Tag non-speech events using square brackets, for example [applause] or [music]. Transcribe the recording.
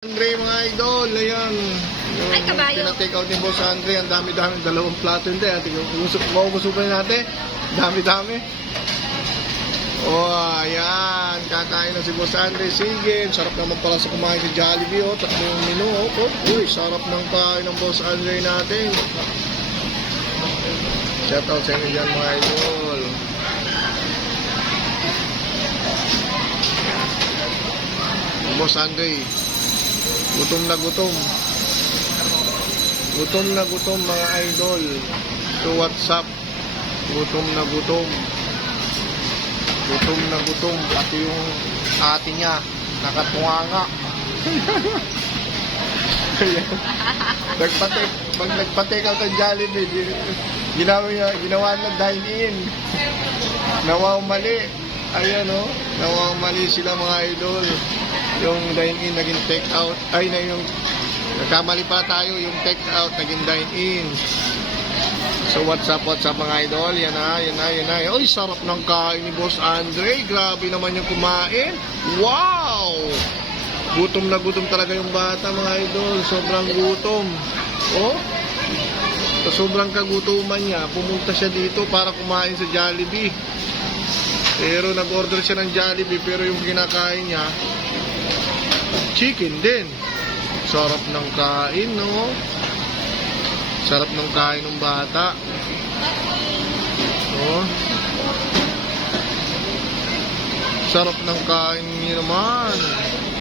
Andre mga idol, ayan. Yung Ay, kabayo. Pinatake out ni Boss Andre, ang dami-dami, dalawang plato hindi. At maubusupan natin, dami-dami. Oh, ayan. Kakain na si Boss Andre. Sige, sarap naman pala sa kumain si Jollibee. Oh, tatlong menu. Oh, oh. Uy, sarap ng kain ng Boss Andre natin. Shout out sa inyo dyan mga idol. Boss Andre, gutom na gutom. Gutom na gutom mga idol. So WhatsApp, gutom na gutom. Gutom na gutom. Pati yung ate niya, nakatunganga. [laughs] Nagpate, pag nagpate ka sa Jollibee, ginawa, niya- ginawa na dine-in. Nawaw mali. Ayan o, oh. nawaw mali sila mga idol. Yung dine-in naging take-out. Ay, na yung nagkamali pa tayo. Yung take-out naging dine-in. So what's up, what's up mga idol? Yan na, yan na, yan na. Uy, sarap ng kain ni Boss Andre. Grabe naman yung kumain. Wow! Gutom na gutom talaga yung bata mga idol. Sobrang gutom. Oh? Sa sobrang kagutuman niya, pumunta siya dito para kumain sa Jollibee. Pero nag-order siya ng Jollibee pero yung kinakain niya, chicken din. Sarap ng kain, no? Sarap ng kain ng bata. Oh. Sarap ng kain niya naman.